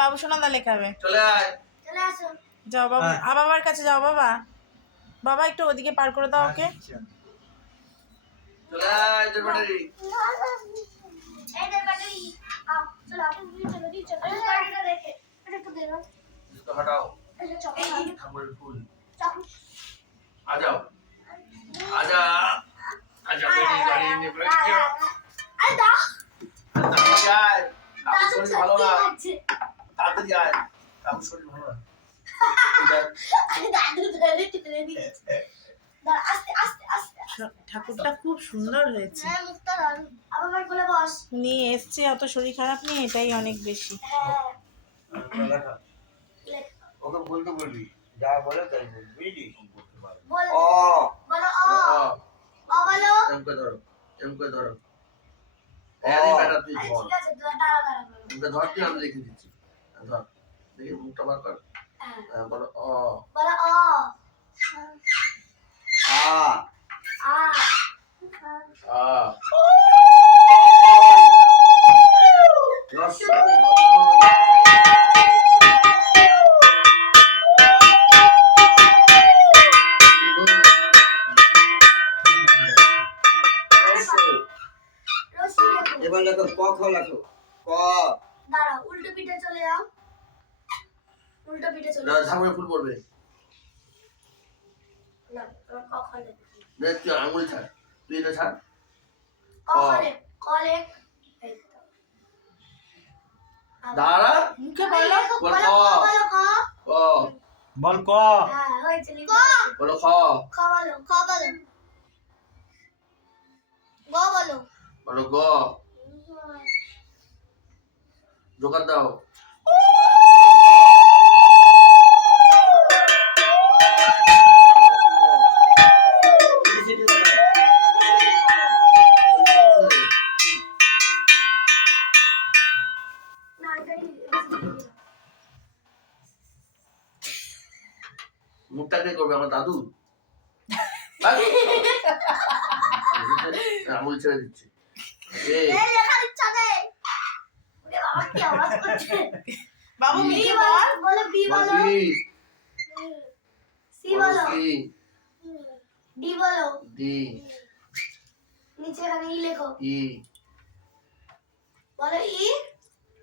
বাবু সোনা দা লেখাবে। যাও বাবু, বাবার কাছে যাও। বাবা বাবা একটু ওদিকে পার করে দাও ওকে। ঠাকুরটা খুব সুন্দর হয়েছে, নিয়ে এসছে অত শরীর খারাপ নিয়ে, এটাই অনেক বেশি। ওকে বলতে বলবি, যা বলে তাই বলবি, বুঝলি? ধরো ধর, তুই আমি লিখে দিচ্ছি। ধর দেখি মুখটা বার কর। বলো অ। এবার লেখো ক খ লেখো। ক দাঁড়াও, উল্টো পিঠে চলে যাও। উল্টো পিঠে চলে যাও, সামনে ফুল পড়বে। না, ক খ লেখো। দেখ তুই আঙুল ছাড়, তুই এটা ছাড়। ক খ লেখ, ক লেখ। দাঁড়া, মুখে বলো। বলো ক। ক বল ক। হ্যাঁ, হয়েছে ক। বলো খ। খ বলো, খ বলো। গ বলো। বলো গ। জোকার দাও। মুখটা কে করবে? আমার দাদু। আঙুল ছেড়ে দিচ্ছি। বাবু মিকি বল। বলো বি বলো। সি বলো। ডি বলো। ডি। নিচে এখানে ই লেখো। ই। বলো ই।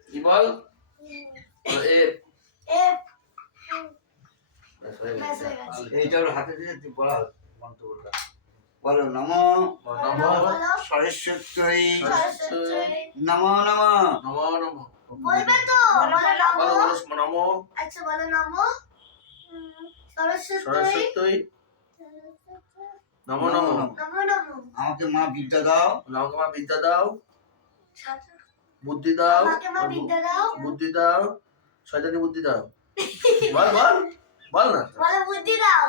ই বল। এফ। এফ। এইটা হাতে দিয়ে তুই বলা মন্ত্রটা। বলো নমো সরস্বতী নমো নমো। নমো নমো বলবে তো? বলো বলো নমো। নমো। আচ্ছা বলো নমো সরস্বতী নমো নমো। নমো নমো। আমাকে মা বিদ্যা দাও। আমাকে মা বিদ্যা দাও। বুদ্ধি দাও। আমাকে মা বিদ্যা দাও। বুদ্ধি দাও। শয়তানি বুদ্ধি দাও। বল বল বল না। বলো বুদ্ধি দাও।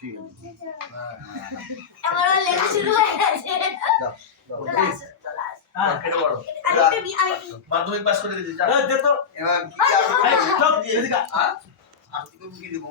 ঠিক আছে। এবার লেখা শুরু হয়ে গেছে। চলে আসো। কেটে বড়। মাধ্যমিক পাস করে দিয়েছি। দে তো। এবার কি আর কি দেব?